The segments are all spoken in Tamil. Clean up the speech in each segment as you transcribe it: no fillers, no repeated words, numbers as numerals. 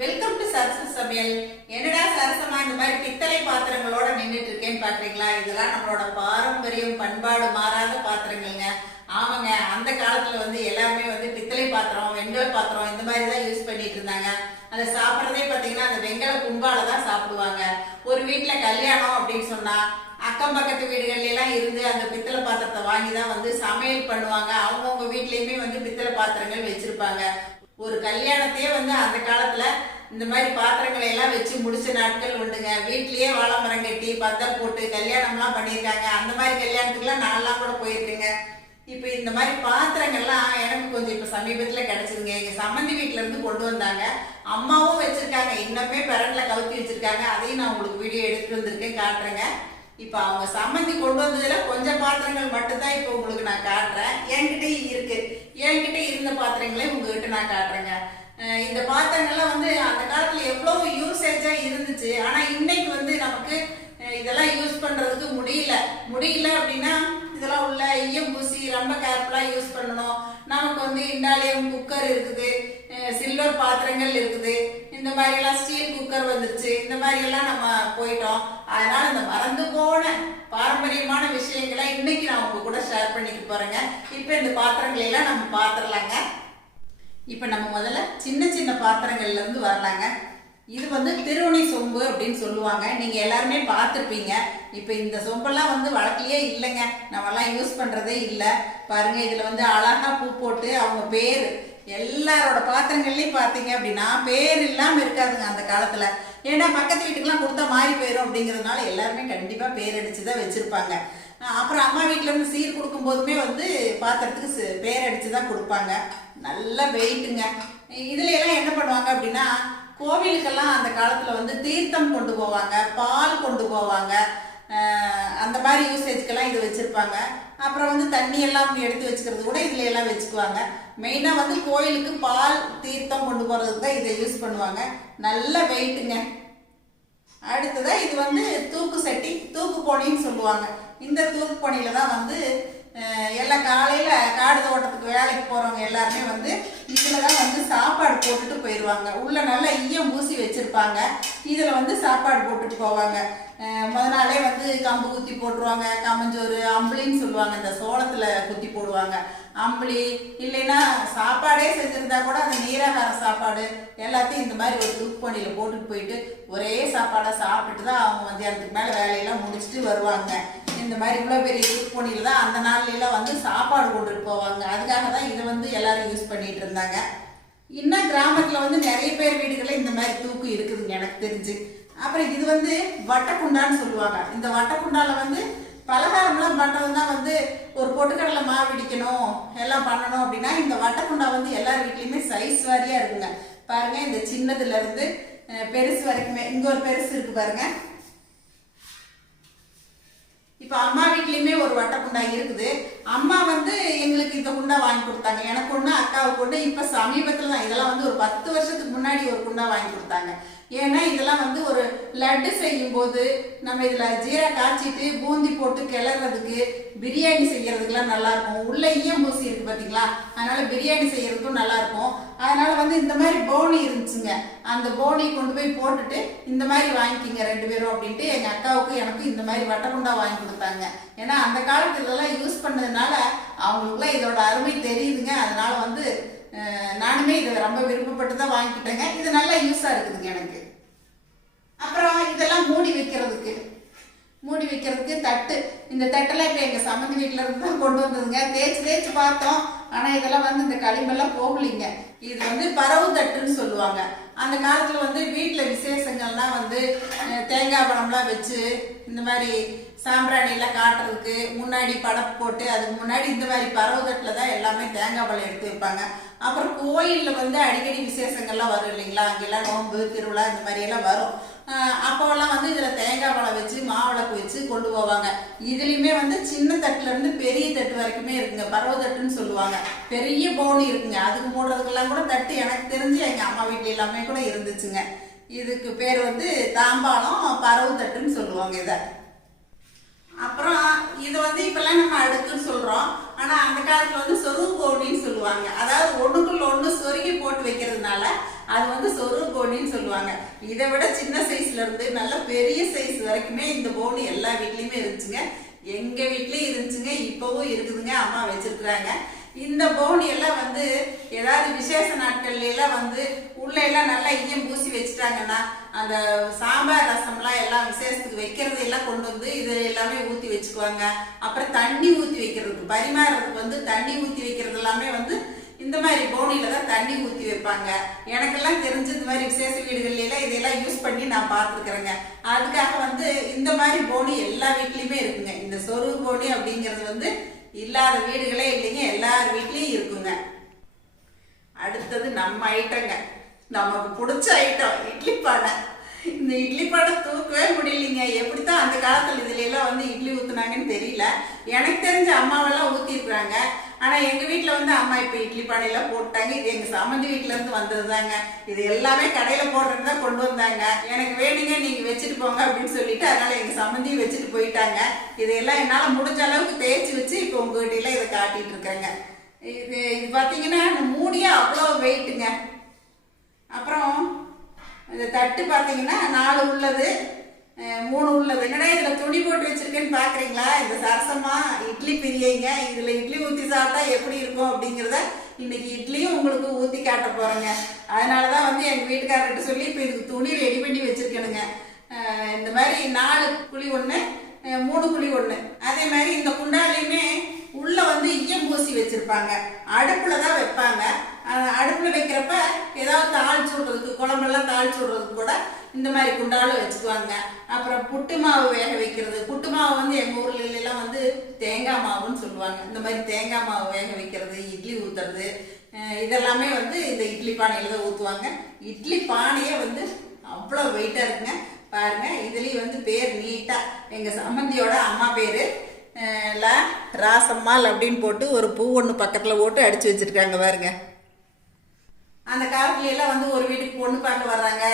வெல்கம் டு சரசு சமையல். என்னடா சரசமா இந்த மாதிரி பித்தளை பாத்திரங்களோட நின்றுட்டு இருக்கேன்னு பாக்குறீங்களா? இதெல்லாம் நம்மளோட பாரம்பரியம், பண்பாடு மாறாத பாத்திரங்கள்ங்க. ஆமாங்க, அந்த காலத்துல எல்லாருமே பித்தளை பாத்திரம், வெண்கல பாத்திரம் இந்த மாதிரி தான் யூஸ் பண்ணிட்டு இருந்தாங்க. அதை சாப்பிட்றதே பாத்தீங்கன்னா அந்த வெண்கல கும்பால தான் சாப்பிடுவாங்க. ஒரு வீட்டுல கல்யாணம் அப்படின்னு சொன்னா அக்கம் பக்கத்து வீடுகள்ல எல்லாம் இருந்து அந்த பித்தளை பாத்திரத்தை வாங்கி தான் சமையல் பண்ணுவாங்க. அவங்கவுங்க வீட்லயுமே பித்தளை பாத்திரங்கள் வச்சிருப்பாங்க. ஒரு கல்யாணத்தையே அந்த காலத்துல இந்த மாதிரி பாத்திரங்களை எல்லாம் வச்சு முடிச்ச நாட்கள் உண்டுங்க. வீட்லயே வாழை மரம் கட்டி பந்தல் போட்டு கல்யாணம்லாம் பண்ணியிருக்காங்க. அந்த மாதிரி கல்யாணத்துக்குலாம் நான்லாம் கூட போயிருக்கேங்க. இப்ப இந்த மாதிரி பாத்திரங்கள்லாம் எனக்கு கொஞ்சம் இப்ப சமீபத்துல கிடைச்சதுங்க. எங்க சம்மந்தி வீட்டுல இருந்து கொண்டு வந்தாங்க. அம்மாவும் வச்சிருக்காங்க, இன்னுமே பெரண்ட்ல கவுத்தி வச்சிருக்காங்க. அதையும் நான் உங்களுக்கு வீடியோ எடுத்துட்டு வந்திருக்கேன், காட்டுறேங்க. இப்ப அவங்க சம்மந்தி கொண்டு வந்ததுல கொஞ்சம் பாத்திரங்கள் மட்டும்தான் இப்ப உங்களுக்கு நான் காட்டுறேன். என்கிட்டயும் இருக்கு. என்கிட்ட இருந்த பாத்திரங்களே உங்ககிட்ட நான் காட்டுறேங்க. இந்த பாத்திரங்கள்லாம் அந்த காலத்துல எவ்வளவு யூசேஜா இருந்துச்சு. ஆனா இன்னைக்கு நமக்கு இதெல்லாம் யூஸ் பண்றதுக்கு முடியல அப்படின்னா இதெல்லாம் உள்ள ஈயம் பூசி ரொம்ப கேர்ஃபுல்லா யூஸ் பண்ணணும். நமக்கு இண்டாலியம் குக்கர் இருக்குது, சில்வர் பாத்திரங்கள் இருக்குது, இந்த மாதிரி எல்லாம் ஸ்டீல் குக்கர் வந்துருச்சு. இந்த மாதிரி எல்லாம் நம்ம போயிட்டோம். அதனால இந்த மறந்து போன பாரம்பரியமான விஷயங்களை இன்னைக்கு நான் உங்க கூட ஷேர் பண்ணிக்க போறேங்க. இப்ப இந்த பாத்திரங்களை எல்லாம் நம்ம பாத்திரலாங்க. இப்ப நம்ம முதல்ல சின்ன சின்ன பாத்திரங்கள்ல இருந்து வரலாங்க. இது திருவணி சொம்பு அப்படின்னு சொல்லுவாங்க. நீங்க எல்லாருமே பார்த்துருப்பீங்க. இப்ப இந்த சொம்பெல்லாம் வழக்கிலேயே இல்லைங்க. நம்ம எல்லாம் யூஸ் பண்றதே இல்லை. பாருங்க, இதுல அழகா பூ போட்டு அவங்க பேரு எல்லாரோட பாத்திரங்கள்லயும் பாத்தீங்க அப்படின்னா பேர் இல்லாம இருக்காதுங்க அந்த காலத்துல. ஏன்னா பக்கத்து வீட்டுக்கெல்லாம் கொடுத்தா மாறி போயிடும் அப்படிங்கறதுனால எல்லாருமே கண்டிப்பா பேர் அடிச்சுதான் வச்சிருப்பாங்க. அப்புறம் அம்மா வீட்டுல இருந்து சீர் கொடுக்கும் போதுமே பாத்திரத்துக்கு பேர் அடிச்சுதான் கொடுப்பாங்க. நல்ல வெயிட்டுங்க. இதுல எல்லாம் என்ன பண்ணுவாங்க அப்படின்னா கோவிலுக்கெல்லாம் அந்த காலத்துல தீர்த்தம் கொண்டு போவாங்க, பால் கொண்டு போவாங்க. அந்த மாதிரி யூசேஜ்க்கெல்லாம் இது வச்சிருப்பாங்க. அப்புறம் தண்ணி எல்லாம் எடுத்து வச்சுக்கிறது கூட இதுல எல்லாம் வச்சுக்குவாங்க. மெயினா கோயிலுக்கு பால் தீர்த்தம் கொண்டு போறதுக்கு தான் இதை யூஸ் பண்ணுவாங்க. நல்ல வெயிட்டுங்க. அடுத்ததா இது தூக்கு சட்டி, தூக்கு போனின்னு சொல்லுவாங்க. இந்த தூக்கு போனியில தான் எல்லாம் காலையில காடு தோட்டத்துக்கு வேலைக்கு போறவங்க எல்லாருமே இதுலதான் சாப்பாடு போட்டுட்டு போயிடுவாங்க. உள்ள நல்லா ஈயம் பூசி வச்சிருப்பாங்க. இதுல சாப்பாடு போட்டுட்டு போவாங்க. முத நாளே கம்பு குத்தி போட்டுருவாங்க. கம்மஞ்சோறு, அம்பளின்னு சொல்லுவாங்க. இந்த சோளத்துல குத்தி போடுவாங்க அம்பளி. இல்லைன்னா சாப்பாடே செஞ்சிருந்தா கூட அந்த நீராகார சாப்பாடு எல்லாத்தையும் இந்த மாதிரி ஒரு தூக்கு போனியில போட்டுட்டு போயிட்டு ஒரே சாப்பாடை சாப்பிட்டுட்டு தான் அவங்க மத்தியானத்துக்கு மேல வேலையெல்லாம் முடிச்சுட்டு வருவாங்க. இந்த மாதிரி இவ்வளவு பெரிய தூக்கு போனியில தான் அந்த நாள்ல எல்லாம் சாப்பாடு கொண்டுட்டு போவாங்க. அதுக்காக தான் இதை எல்லாரும் யூஸ் பண்ணிட்டு இருந்தாங்க. இன்னும் கிராமத்துல நிறைய பேர் வீடுகளில் இந்த மாதிரி தூக்கு இருக்குதுங்க எனக்கு தெரிஞ்சு. அப்புறம் இது வட்டக்குண்டான்னு சொல்லுவாங்க. இந்த வட்டக்குண்டால பலகாரம்லாம் பண்றதுன்னா ஒரு பொட்டுக்கடலை மாவு இடிக்கணும் எல்லாம் பண்ணணும் அப்படின்னா இந்த வட்டக்குண்டா எல்லார் வீட்லயுமே சைஸ் வாரியா இருக்குங்க. பாருங்க, இந்த சின்னதுல இருந்து பெருசு வரைக்குமே. இங்க ஒரு பெருசு இருக்கு பாருங்க. இப்ப அம்மா வீட்லயுமே ஒரு வட்டக்குண்டா இருக்குது. அம்மா எங்களுக்கு இந்த குண்டா வாங்கி கொடுத்தாங்க. எனக்கு ஒண்ணு, அக்காவுக்கு ஒண்ணு. இப்ப சமீபத்துல தான் இதெல்லாம் ஒரு 10 வருஷத்துக்கு முன்னாடி ஒரு குண்டா வாங்கி கொடுத்தாங்க. ஏன்னா இதெல்லாம் ஒரு லட்டு செய்யும் போது நம்ம இதுல ஜீரா காய்ச்சிட்டு பூந்தி போட்டு கிளறதுக்கு, பிரியாணி செய்யறதுக்குலாம் நல்லா இருக்கும். உள்ள ஈயம் பூசி இருக்கு பாத்தீங்களா, அதனால பிரியாணி செய்யறதுக்கும் நல்லா இருக்கும். அதனால இந்த மாதிரி போனி இருந்துச்சுங்க. அந்த போனி கொண்டு போய் போட்டுட்டு இந்த மாதிரி வாங்கிக்கிங்க 2 பேரும் அப்படின்ட்டு எங்க அக்காவுக்கு எனக்கு இந்த மாதிரி வட்டக்குண்டா வாங்கி கொடுத்தாங்க. ஏன்னா அந்த காலத்துல எல்லாம் யூஸ் பண்ணதுனால அவங்களுக்குலாம் இதோட அருமை தெரியுதுங்க. அதனால நானுமே இதை ரொம்ப விருப்பப்பட்டு தான் வாங்கிக்கிட்டேங்க. இது நல்லா யூஸா இருக்குதுங்க எனக்கு. அப்புறம் இதெல்லாம் மூடி வைக்கிறதுக்கு தட்டு. இந்த தட்டெல்லாம் இப்ப எங்க சம்மந்தி வீட்டுல இருந்து தான் கொண்டு வந்ததுங்க. தேய்ச்சி பார்த்தோம். ஆனா இதெல்லாம் இந்த களிம்பெல்லாம் போகலிங்க. இது பரவு தட்டுன்னு சொல்லுவாங்க. அந்த காலத்துல வீட்டுல விசேஷங்கள்லாம் தேங்காய் பழம்லாம் வச்சு இந்த மாதிரி சாம்பிராணி எல்லாம் காட்டுறதுக்கு முன்னாடி படப்பு போட்டு அதுக்கு முன்னாடி இந்த மாதிரி பரவு தட்டுல தான் எல்லாமே தேங்காய் பழம் எடுத்து வைப்பாங்க. அப்புறம் கோயில்ல அடிக்கடி விசேஷங்கள்லாம் வரும் இல்லைங்களா, அங்கெல்லாம் நோன்பு திருவிழா இந்த மாதிரி எல்லாம் வரும். அப்போல்லாம் இதுல தேங்காய் பழம் வச்சு மாவிளக்கு வச்சு கொண்டு போவாங்க. இதுலயுமே சின்ன தட்டுல இருந்து பெரிய தட்டு வரைக்குமே இருக்குங்க. பரவ தட்டுன்னு சொல்லுவாங்க. பெரிய பவுனி இருக்குங்க. அதுக்கு மூடுறதுக்கெல்லாம் கூட தட்டு எனக்கு தெரிஞ்சு எங்க அம்மா வீட்டுல எல்லாமே கூட இருந்துச்சுங்க. இதுக்கு பேர் தாம்பாளம், பரவு தட்டுன்னு சொல்லுவாங்க இத. அப்புறம் இது இப்பெல்லாம் நம்ம அடுக்குன்னு சொல்றோம். ஆனா அந்த காலத்துல சொருகு பவுனின்னு சொல்லுவாங்க. அதாவது ஒண்ணுக்குள்ள ஒண்ணு சொருகி போட்டு வைக்கிறதுனால அது வந்து சொரு போனின்னு சொல்லுவாங்க. இதை விட சின்ன சைஸ்ல இருந்து நல்ல பெரிய சைஸ் வரைக்குமே இந்த போனி எல்லா வீட்லயுமே இருந்துச்சுங்க. எங்க வீட்லயும் இருந்துச்சுங்க, இப்பவும் இருக்குதுங்க, அம்மா வச்சிருக்கிறாங்க. இந்த போனி எல்லாம் வந்து ஏதாவது விசேஷ நாட்கள்ல எல்லாம் வந்து உள்ள எல்லாம் நல்லா ஈயம் பூசி வச்சுட்டாங்கன்னா அந்த சாம்பார் ரசம்லாம் எல்லாம் விசேஷத்துக்கு வைக்கிறது எல்லாம் கொண்டு வந்து இது எல்லாமே ஊற்றி வச்சுக்குவாங்க. அப்புறம் தண்ணி ஊற்றி வைக்கிறதுக்கு பரிமாறுறதுக்கு வந்து தண்ணி ஊற்றி வைக்கிறது எல்லாமே வந்து இந்த மாதிரி போனியில தான் தண்ணி ஊற்றி வைப்பாங்க. எனக்கெல்லாம் தெரிஞ்சு இந்த மாதிரி விசேஷ வீடுகள்ல எல்லாம் இதெல்லாம் யூஸ் பண்ணி நான் பார்த்துருக்குறேங்க. அதுக்காக வந்து இந்த மாதிரி போனி எல்லா வீட்லயுமே இருக்குங்க. இந்த சொரு போனி அப்படிங்கிறது வந்து இல்லாத வீடுகளே இல்லைங்க, எல்லார் வீட்லயும் இருக்குங்க. அடுத்தது நம்ம ஐட்டங்க, நமக்கு பிடிச்ச ஐட்டம் இட்லி பானை. இந்த இட்லி பானை தூக்கவே முடியலைங்க. எப்படித்தான் அந்த காலத்துல இதுல எல்லாம் வந்து இட்லி ஊத்துனாங்கன்னு தெரியல. எனக்கு தெரிஞ்ச அம்மாவெல்லாம் ஊத்திருக்குறாங்க. ஆனா எங்க வீட்டுல வந்து அம்மா இப்ப இட்லி பானையெல்லாம் போட்டாங்க. இது எங்க சம்மந்தி வீட்டுல இருந்து வந்ததுதாங்க. இது எல்லாமே கடையில போடுறதுதான் கொண்டு வந்தாங்க. எனக்கு வேணுங்க, நீங்க வச்சுட்டு போங்க அப்படின்னு சொல்லிட்டு அதனால எங்க சம்மந்தியும் வச்சுட்டு போயிட்டாங்க. இதையெல்லாம் என்னால முடிஞ்ச அளவுக்கு தேய்ச்சி வச்சு இப்ப உங்ககிட்ட எல்லாம் இதை காட்டிட்டு இருக்கேங்க. இது பாத்தீங்கன்னா மூடியா அவ்வளோ வெயிட்டுங்க. அப்புறம் இந்த தட்டு பாத்தீங்கன்னா 4 உள்ளது 3 உள்ளது. என்னடா இதுல துணி போட்டு வச்சிருக்கேன்னு பாக்குறீங்களா? இந்த சரசமா இட்லி பிரியைங்க. இதுல இட்லி ஊத்தி சாப்பிட்டா எப்படி இருக்கும் அப்படிங்கிறத இன்னைக்கு இட்லியும் உங்களுக்கு ஊத்தி காட்ட போறேங்க. அதனாலதான் வந்து எங்க வீட்டுக்காரர்கிட்ட சொல்லி இப்ப இதுக்கு துணி ரெடி பண்ணி வச்சிருக்கணுங்க. இந்த மாதிரி 4 குழி 1 3 குழி 1. அதே மாதிரி இந்த குண்டாலையுமே உள்ள வந்து ஈயம் பூசி வச்சிருப்பாங்க. அடுப்புலதான் வைப்பாங்க. அடுப்புல வைக்கிறப்ப ஏதாவது தாளிச்சு விடுறதுக்கு குழம்பெல்லாம் தாளிச்சு விடுறதுக்கு கூட இந்த மாதிரி குண்டாலும் வச்சுக்குவாங்க. அப்புறம் புட்டு மாவு வேக வைக்கிறது. புட்டு மாவு வந்து எங்க ஊர்ல எல்லாம் வந்து தேங்காய் மாவுன்னு சொல்லுவாங்க. இந்த மாதிரி தேங்காய் மாவு வேக வைக்கிறது, இட்லி ஊத்துறது, இதெல்லாமே வந்து இந்த இட்லி பானையில தான் ஊத்துவாங்க. இட்லி பானையே வந்து அவ்வளோ வெயிட்டா இருக்குங்க. பாருங்க, இதுலயும் வந்து பேர் நீட்டா எங்க சம்மந்தியோட அம்மா பேரு ராசம்மாள் அப்படின்னு போட்டு ஒரு பூ ஒன்று பக்கத்துல போட்டு அடிச்சு வச்சிருக்காங்க பாருங்க. அந்த காலத்துல எல்லாம் வந்து ஒரு வீட்டுக்கு பொண்ணு பார்க்க வர்றாங்க,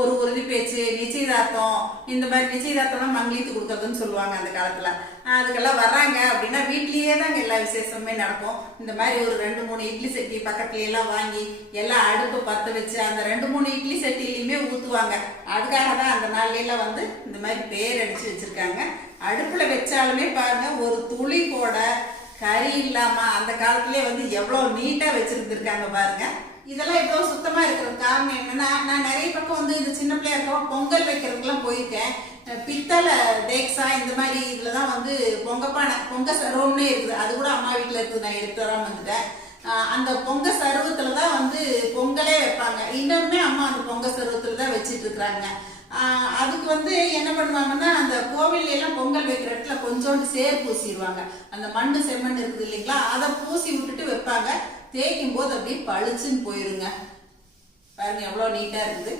ஒரு உறுதி பேச்சு, நிச்சயதார்த்தம், இந்த மாதிரி நிச்சயதார்த்தம்லாம் மங்களித்து கொடுக்கறதுன்னு சொல்லுவாங்க அந்த காலத்துல. அதுக்கெல்லாம் வர்றாங்க அப்படின்னா வீட்லயே தாங்க எல்லா விசேஷமே நடக்கும். இந்த மாதிரி ஒரு 2-3 இட்லி சட்டி பக்கத்துல எல்லாம் வாங்கி எல்லாம் அடுப்பு பத்த வச்சு அந்த 2-3 இட்லி சட்டிலையுமே ஊத்துவாங்க. அதுக்காக தான் அந்த நாள்ல எல்லாம் வந்து இந்த மாதிரி பேர் அடிச்சு வச்சிருக்காங்க. அடுப்புல வச்சாலுமே பாருங்க ஒரு துளி கூட கறி இல்லாம அந்த காலத்திலே வந்து எவ்வளவு நீட்டா வச்சிருந்துருக்காங்க பாருங்க. இதெல்லாம் இவ்வளவு சுத்தமா இருக்கிற காரணம் என்னன்னா, நான் நிறைய பக்கம் வந்து இந்த சின்ன பிள்ளையா இருக்க பொங்கல் வைக்கிறதுக்கெல்லாம் போயிருக்கேன். பித்தளை தேக்ஸா இந்த மாதிரி இதுலதான் வந்து பொங்கப்பானை பொங்க சருவம்னே இருக்குது. அது கூட அம்மா வீட்டுல இருக்குது, நான் எடுத்து வராம வந்துட்டேன். அந்த பொங்க சருவத்துலதான் வந்து பொங்கலே வைப்பாங்க. இன்னுமே அம்மா அந்த பொங்க சருவத்துலதான் வச்சிட்டு இருக்கிறாங்க. அதுக்கு வந்து என்ன பண்ணுவாங்கன்னா, அந்த கோவில் எல்லாம் பொங்கல் வைக்கிற இடத்துல கொஞ்சோண்டு சேர் பூசிடுவாங்க. அந்த மண்ணு செம்மண் இருக்குது இல்லைங்களா, அதை பூசி விட்டுட்டு வைப்பாங்க. தேய்க்கும் போது அப்படியே பளிச்சுன்னு போயிருங்க. பாருங்க எவ்வளவு நீட்டா இருக்குது.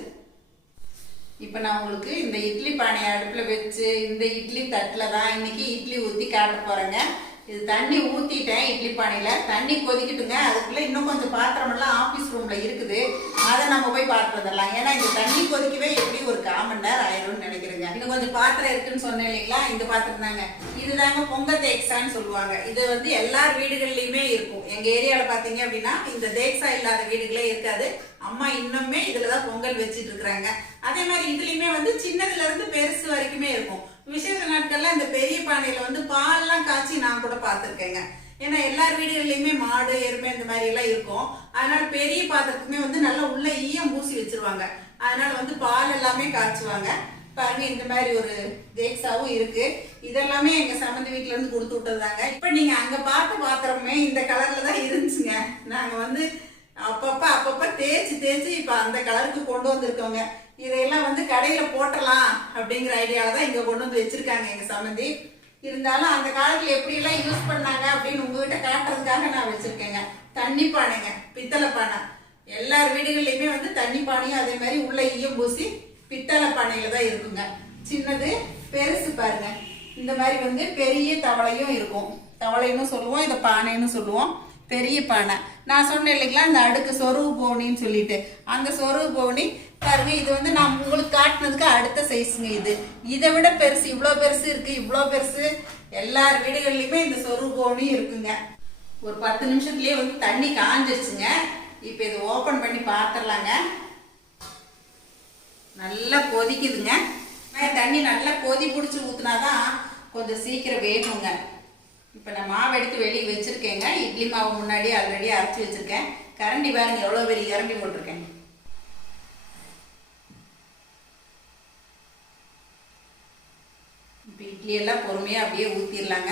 இப்ப நான் உங்களுக்கு இந்த இட்லி பானையை அடுப்புல வச்சு இந்த இட்லி தட்டுல தான் இன்னைக்கு இட்லி ஊத்தி காட்ட போறேங்க. இது தண்ணி ஊத்திட்டேன் இட்லி பானையில. தண்ணி கொதிக்கிட்டுங்க. அதுக்குள்ள இன்னும் கொஞ்சம் பாத்திரம் எல்லாம் ஆபீஸ் ரூம்ல இருக்குது, அதை நம்ம போய் பார்த்துடலாம். ஏன்னா இந்த தண்ணி கொதிக்கவே எப்படி ஒரு 1/4 மணி நேரம் ஆயிரும்னு நினைக்கிறேங்க. இன்னும் கொஞ்சம் பாத்திரம் இருக்குன்னு சொன்னேன் இல்லைங்களா, இந்த பாத்திரம் தாங்க. இதுதாங்க பொங்க தேக்ஸான்னு சொல்லுவாங்க. இது வந்து எல்லார் வீடுகள்லயுமே இருக்கும். எங்க ஏரியால பாத்தீங்க அப்படின்னா இந்த தேக்ஸா இல்லாத வீடுகளே இருக்காது. அம்மா இன்னுமே இதுலதான் பொங்கல் வச்சிட்டு இருக்கிறாங்க. அதே மாதிரி இதுலயுமே வந்து சின்னதுல இருந்து பெருசு வரைக்குமே இருக்கும். விசேஷ நாட்கள்ல இந்த பெரிய பானையில வந்து பால்லாம் காய்ச்சி நான் கூட பார்த்துருக்கேங்க. ஏன்னா எல்லார் வீடுகள்லயுமே மாடு எருமை இந்த மாதிரி எல்லாம் இருக்கும். அதனால பெரிய பாத்திரத்துக்குமே வந்து நல்லா உள்ள ஈயம் பூசி வச்சிருவாங்க. அதனால வந்து பால் எல்லாமே காய்ச்சுவாங்க. பாருங்க இந்த மாதிரி ஒரு தேக்ஸாவும் இருக்கு. இதெல்லாமே எங்க சம்மந்தி வீட்டுல இருந்து கொடுத்து விட்டதாங்க. இப்ப நீங்க அங்க பார்த்த பாத்திரமே இந்த கலர்ல தான் இருந்துச்சுங்க. நாங்க வந்து அப்பப்ப தேய்ச்சி இப்ப அந்த கலருக்கு கொண்டு வந்திருக்கோங்க. இதையெல்லாம் வந்து கடையில போட்டலாம் அப்படிங்கிற ஐடியால தான் இங்க கொண்டு வந்து வச்சிருக்காங்க எங்க சம்மந்தி. இருந்தாலும் அந்த காலத்துல எப்படி எல்லாம் யூஸ் பண்ணாங்க அப்படின்னு உங்ககிட்ட காட்டுறதுக்காக நான் வச்சிருக்கேங்க. தண்ணி பானைங்க, பித்தளை பானை. எல்லார் வீடுகள்லயுமே வந்து தண்ணி பானையும் அதே மாதிரி உள்ள ஈயம் பூசி பித்தளை பானையில தான் இருக்குங்க. சின்னது பெருசு பாருங்க. இந்த மாதிரி வந்து பெரிய தவளையும் இருக்கும். தவளைன்னு சொல்லுவோம், இதை பானைன்னு சொல்லுவோம். பெரிய பானை நான் சொன்னேன் இல்லைங்களா, இந்த அடுக்கு சொருவு போனின்னு சொல்லிட்டு, அந்த சொருவு போனி பாருங்க. இது வந்து நான் உங்களுக்கு காட்டினதுக்கு அடுத்த சைஸுங்க. இதை விட பெருசு, இவ்வளோ பெருசு இருக்கு. இவ்வளோ பெருசு எல்லார் வீடுகள்லயுமே இந்த சொருவு போனி இருக்குங்க. ஒரு 10 நிமிஷத்துலயே வந்து தண்ணி காஞ்சிருச்சுங்க. இப்போ இதை ஓபன் பண்ணி பார்த்துடலாங்க. நல்லா கொதிக்குதுங்க. தண்ணி நல்லா கொதி பிடிச்சி ஊற்றினாதான் கொஞ்சம் சீக்கிரம் வேகுங்க. இப்போ நான் மாவு எடுத்து வெளியே வச்சுருக்கேங்க. இட்லி மாவு முன்னாடி ஆல்ரெடி அரைச்சி வச்சுருக்கேன். கரண்டி பாருங்க எவ்வளோ பெரிய கரண்டி போட்டிருக்கேன். இப்போ இட்லி எல்லாம் பொறுமையாக அப்படியே ஊற்றிடலாங்க.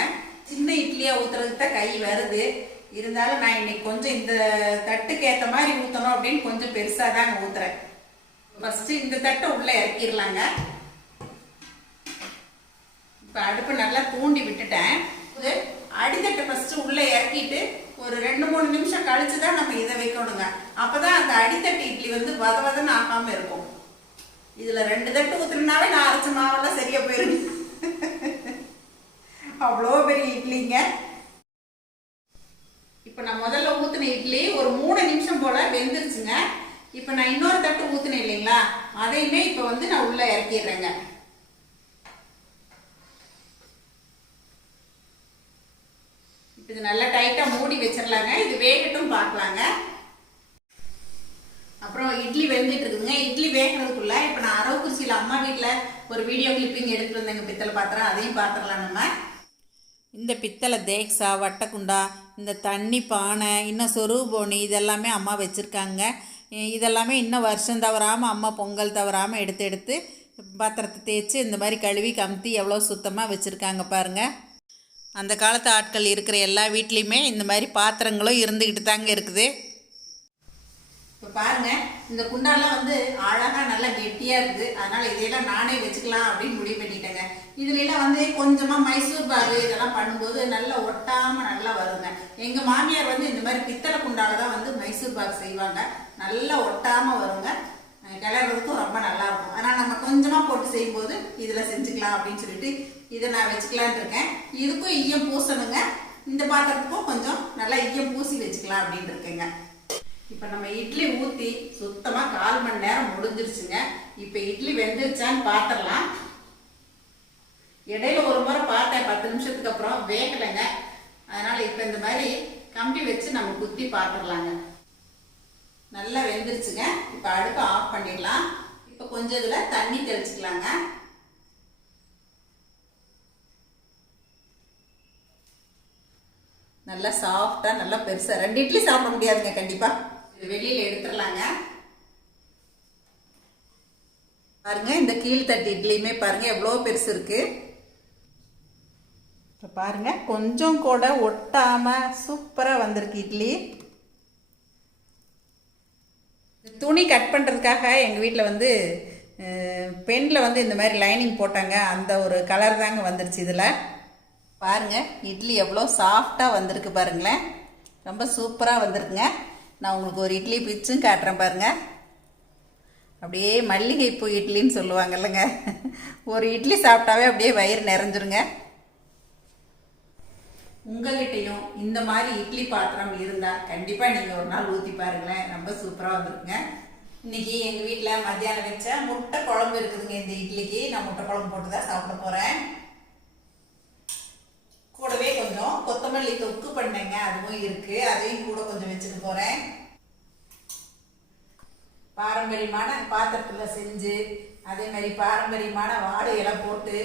சின்ன இட்லியாக ஊற்றுறதுக்கு தான் கை வருது. இருந்தாலும் நான் இன்னைக்கு கொஞ்சம் இந்த தட்டுக்கு ஏற்ற மாதிரி ஊற்றணும் அப்படின்னு கொஞ்சம் பெருசாக தாங்க ஊற்றுறேன். ஃபஸ்ட்டு இந்த தட்டை உள்ளே இறக்கிடலாங்க. இப்போ அடுப்பு நல்லா தூண்டி விட்டுட்டேன். அடித்தட்டை ஃபஸ்ட்டு உள்ளே இறக்கிட்டு ஒரு 2-3 நிமிஷம் கழிச்சு தான் நம்ம இதை வைக்கணுங்க. அப்போ தான் அந்த அடித்தட்டு இட்லி வந்து வதவதன்னு ஆகாமல் இருக்கும். இதில் 2 தட்டு ஊற்றுனாவே நான் அரைச்ச மாவெல்லாம் சரியாக போயிருக்கு. அவ்வளோ பெரிய இட்லிங்க. இப்போ நான் முதல்ல ஊற்றின இட்லி ஒரு 3 நிமிஷம் போல் வெந்துருச்சுங்க. இப்போ நான் இன்னொரு தட்டு ஊற்றினேன் இல்லைங்களா, அதையுமே இப்போ வந்து நான் உள்ளே இறக்கிடுறேங்க. இது நல்லா டைட்டாக மூடி வச்சிடலாங்க. இது வேகட்டும் பார்க்கலாங்க. அப்புறம் இட்லி வெந்துட்டு இருக்குதுங்க. இட்லி வேகிறதுக்குள்ள இப்போ நான் அரவக்குறிச்சியில் அம்மா வீட்டில் ஒரு வீடியோ கிளிப்பிங் எடுத்துகிட்டு வந்தேங்க பித்தளை பாத்திரம். அதையும் பார்த்துடலாம் நம்ம. இந்த பித்தளை தேக்ஸா, வட்டக்குண்டா, இந்த தண்ணி பானை, இன்னும் சொருபோனி இதெல்லாமே அம்மா வச்சுருக்காங்க. இதெல்லாமே இன்னும் வருஷம் தவறாமல் அம்மா பொங்கல் தவறாமல் எடுத்து பாத்திரத்தை தேய்ச்சி இந்த மாதிரி கழுவி கமுத்தி எவ்வளோ சுத்தமாக வச்சுருக்காங்க பாருங்கள். அந்த காலத்து ஆட்கள் இருக்கிற எல்லா வீட்லேயுமே இந்த மாதிரி பாத்திரங்களும் இருந்துக்கிட்டு தாங்க இருக்குது. இப்போ பாருங்கள், இந்த குண்டாலாம் வந்து அழகாக நல்லா கெட்டியாக இருக்குது. அதனால் இதையெல்லாம் நானே வச்சுக்கலாம் அப்படின்னு முடிவு பண்ணிட்டேங்க. இதுலலாம் வந்து கொஞ்சமாக மைசூர் பாகு இதெல்லாம் பண்ணும்போது நல்லா ஒட்டாமல் நல்லா வருங்க. எங்கள் மாமியார் வந்து இந்த மாதிரி பித்தளை குண்டால தான் வந்து மைசூர் பாகு செய்வாங்க. நல்லா ஒட்டாமல் வருங்க. கிளறதுக்கும் ரொம்ப நல்லாயிருக்கும். அதனால் நம்ம கொஞ்சமாக போட்டு செய்யும்போது இதில் செஞ்சுக்கலாம் அப்படின்னு சொல்லிட்டு இதை நான் வச்சுக்கலான் இருக்கேன். இதுக்கும் ஈயம் பூசணுங்க. இந்த பாத்திரத்துக்கும் கொஞ்சம் நல்லா ஈயம் பூசி வச்சுக்கலாம் அப்படின்னு இருக்கேங்க. இப்போ நம்ம இட்லி ஊற்றி சுத்தமாக 1/4 மணி நேரம் முடிஞ்சிருச்சுங்க. இப்போ இட்லி வெந்துருச்சான்னு பார்த்துடலாம். இடையில ஒரு முறை பார்த்தேன், 10 நிமிஷத்துக்கு அப்புறம் வேகலைங்க. அதனால் இப்போ இந்த மாதிரி கம்பி வச்சு நம்ம குத்தி பார்த்துடலாங்க. நல்லா வெந்துருச்சுங்க. இப்போ அடுப்பை ஆஃப் பண்ணிடலாம். இப்போ கொஞ்சம் இதில் தண்ணி தெளிச்சுக்கலாங்க. நல்லா சாஃப்டாக நல்லா பெருசாக 2 இட்லி சாப்பிட முடியாதுங்க கண்டிப்பாக. இது வெளியில் எடுத்துடலாங்க. பாருங்க, இந்த கீழ்த்தட்டு இட்லியுமே பாருங்க எவ்வளோ பெருசு இருக்கு. இப்போ பாருங்க கொஞ்சம் கூட ஒட்டாமல் சூப்பராக வந்திருக்கு இட்லி. துணி கட் பண்ணுறதுக்காக எங்கள் வீட்டில் வந்து பெனில் வந்து இந்த மாதிரி லைனிங் போட்டாங்க. அந்த ஒரு கலர் தாங்க வந்துருச்சு இதில். பாருங்கள் இட்லி எவ்வளோ சாஃப்டாக வந்திருக்கு பாருங்களேன். ரொம்ப சூப்பராக வந்திருக்குங்க. நான் உங்களுக்கு ஒரு இட்லி பிச்சும் காட்டுறேன் பாருங்கள். அப்படியே மல்லிகைப்பூ இட்லின்னு சொல்லுவாங்கல்லங்க, ஒரு இட்லி சாப்பிட்டாவே அப்படியே வயிறு நிறைஞ்சிருங்க. உங்கள்கிட்டையும் இந்த மாதிரி இட்லி பாத்திரம் இருந்தால் கண்டிப்பாக நீங்கள் ஒரு நாள் ஊற்றி பாருங்களேன். ரொம்ப சூப்பராக வந்துருக்குங்க. இன்றைக்கி எங்கள் வீட்டில் மத்தியானம் வச்ச முட்டை குழம்பு இருக்குதுங்க. இந்த இட்லிக்கு நான் முட்டை குழம்பு போட்டு தான் சாப்பிட போகிறேன். கூடவே கொஞ்சம் கொத்தமல்லி தொக்கு பண்ணேங்க, அதுவும் இருக்குது. அதையும் கூட கொஞ்சம் வச்சுட்டு போகிறேன். பாரம்பரியமான பாத்திரத்தில் செஞ்சு அதே மாதிரி பாரம்பரியமான வாழை இலை போட்டு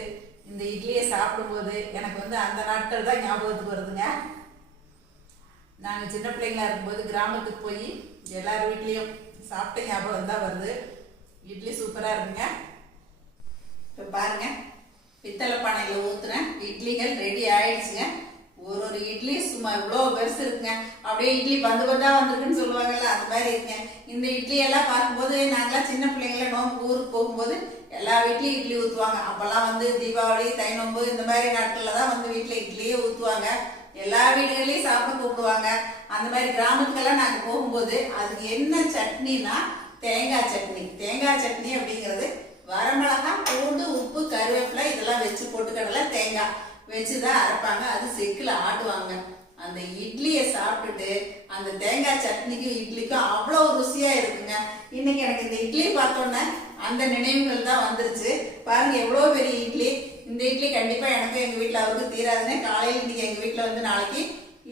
இந்த இட்லியை சாப்பிடும்போது எனக்கு வந்து அந்த நாட்கள் தான் ஞாபகத்துக்கு வருதுங்க. நாங்கள் சின்ன பிள்ளைங்களா இருக்கும்போது கிராமத்துக்கு போய் எல்லார் வீட்லேயும் சாப்பிட்ட ஞாபகம் தான் வருது. இட்லி சூப்பராக இருக்குங்க. இப்போ பாருங்கள், பித்தளை பானையில் ஊற்றுனேன் இட்லிகள் ரெடி ஆயிடுச்சுங்க. ஒரு இட்லி சும்மா இவ்வளோ பெருசு இருக்குங்க. அப்படியே இட்லி பந்து பந்தாக வந்திருக்குன்னு சொல்லுவாங்கல்ல, அந்த மாதிரி இருக்குங்க. இந்த இட்லியெல்லாம் பார்க்கும்போது நாங்களாம் சின்ன பிள்ளைங்கள நோம்பு ஊருக்கு போகும்போது எல்லா வீட்லேயும் இட்லி ஊற்றுவாங்க. அப்போல்லாம் வந்து தீபாவளி, தை நோம்பு இந்த மாதிரி நாட்களில் தான் வந்து வீட்டில் இட்லியே ஊற்றுவாங்க. எல்லா வீடுகளையும் சாப்பிட கூப்பிடுவாங்க. அந்த மாதிரி கிராமத்துக்கெல்லாம் நாங்கள் போகும்போது அதுக்கு என்ன சட்னினா தேங்காய் சட்னி. தேங்காய் சட்னி அப்படிங்கிறது வரமிளகா, பூண்டு, உப்பு, கருவேப்பிலை இதெல்லாம் வச்சு போட்டுக்கடல தேங்காய் வச்சு தான் அரைப்பாங்க. அது செக்கில் ஆட்டுவாங்க. அந்த இட்லியை சாப்பிட்டுட்டு அந்த தேங்காய் சட்னிக்கும் இட்லிக்கும் அவ்வளோ ருசியாக இருக்குங்க. இன்னைக்கு எனக்கு இந்த இட்லி பார்த்தோன்னே அந்த நினைவுகள் தான் வந்துருச்சு. பாருங்க எவ்வளோ பெரிய இட்லி. இந்த இட்லி கண்டிப்பாக எனக்கு எங்கள் வீட்டில் அவருக்கு தீராதுன்னு காலையில் இன்னைக்கு எங்கள் வீட்டில் வந்து நாளைக்கு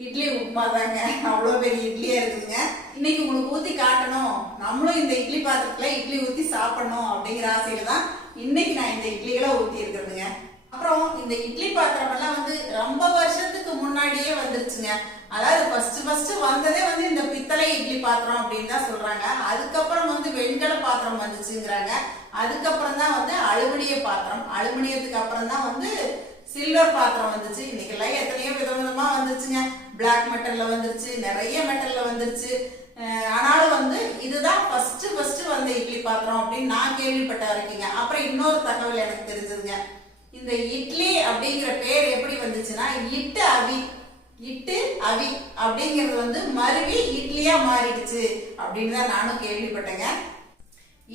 இட்லி உப்புமா தாங்க. அவ்வளோ பெரிய இட்லியா இருக்குதுங்க. இன்னைக்கு உங்களுக்கு ஊற்றி காட்டணும், நம்மளும் இந்த இட்லி பாத்திரத்துல இட்லி ஊற்றி சாப்பிடணும் அப்படிங்கிற ஆசையில தான் இன்னைக்கு நான் இந்த இட்லிகளை ஊற்றி இருக்கிறதுங்க. அப்புறம் இந்த இட்லி பாத்திரம் எல்லாம் வந்து ரொம்ப வருஷத்துக்கு முன்னாடியே வந்துருச்சுங்க. அதாவது ஃபர்ஸ்ட் வந்ததே வந்து இந்த பித்தளை இட்லி பாத்திரம் அப்படின்னு தான் சொல்றாங்க. அதுக்கப்புறம் வந்து வெண்கல பாத்திரம் வந்துச்சுங்கிறாங்க. அதுக்கப்புறம் தான் வந்து அலுமினிய பாத்திரம், அலுமினியத்துக்கு அப்புறம் தான் வந்து சில்வர் பாத்திரம் வந்துச்சு. இன்னைக்கெல்லாம் எத்தனையோ விதவிதமா வந்துருச்சுங்க. பிளாக் மெட்டல்ல வந்துருச்சு, நிறைய மெட்டல்ல வந்துருச்சு. ஆனாலும் வந்து இதுதான் ஃபர்ஸ்ட் வந்த இட்லி பாத்திரம் அப்படின்னு நான் கேள்விப்பட்ட வரைக்குங்க. அப்புறம் இன்னொரு தகவல் எனக்கு தெரிஞ்சதுங்க. இந்த இட்லி அப்படிங்கிற பேர் எப்படி வந்துச்சுன்னா, இட்டு அவி அப்படிங்கிறது வந்து மருவி இட்லியா மாறிடுச்சு அப்படின்னு தான் நானும் கேள்விப்பட்டேங்க.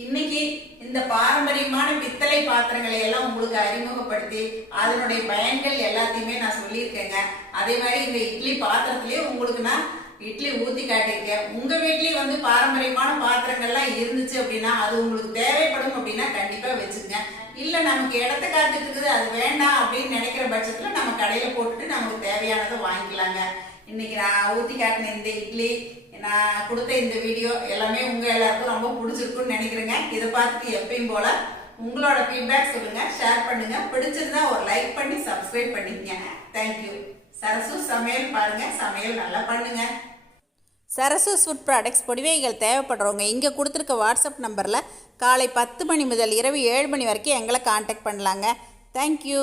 இன்னைக்கு இந்த பாரம்பரியமான பித்தளை பாத்திரங்களை எல்லாம் உங்களுக்கு அறிமுகப்படுத்தி அதனுடைய பயன்கள் எல்லாத்தையுமே நான் சொல்லியிருக்கேங்க. அதே மாதிரி இந்த இட்லி பாத்திரத்திலேயே உங்களுக்கு நான் இட்லி ஊத்தி காட்டியிருக்கேன். உங்க வீட்லயும் வந்து பாரம்பரியமான பாத்திரங்கள்லாம் இருந்துச்சு அப்படின்னா அது உங்களுக்கு தேவைப்படும் அப்படின்னா கண்டிப்பா வச்சுக்கங்க. இல்ல நமக்கு இடத்த காத்துட்டு இருக்குது, அது வேண்டாம் அப்படின்னு நினைக்கிற பட்சத்துல நம்ம கடையில போட்டுட்டு நமக்கு தேவையானதை வாங்கிக்கலாங்க. இன்னைக்கு நான் ஊத்தி காட்டின இந்த இட்லி, நான் கொடுத்த இந்த வீடியோ எல்லாமே உங்க எல்லாருக்கும் ரொம்ப பிடிச்சிருக்குன்னு நினைக்கிறேங்க. இதை பார்த்துட்டு எப்பயும் போல உங்களோட ஃபீட்பேக் சொல்லுங்க, ஷேர் பண்ணுங்க. பிடிச்சிருந்தா ஒரு லைக் பண்ணி சப்ஸ்கிரைப் பண்ணிக்கங்க. தேங்க்யூ. சரசு சமையல் பாருங்க, சமையல் நல்லா பண்ணுங்க. சரசு ஃபுட் ப்ராடக்ட்ஸ் பொடிவைகள் தேவைப்படுறவங்க இங்கே கொடுத்துருக்க வாட்ஸ்அப் நம்பரில் காலை 10 மணி முதல் இரவு 7 மணி வரைக்கும் எங்களை காண்டாக்ட் பண்ணலாங்க. தேங்க்யூ.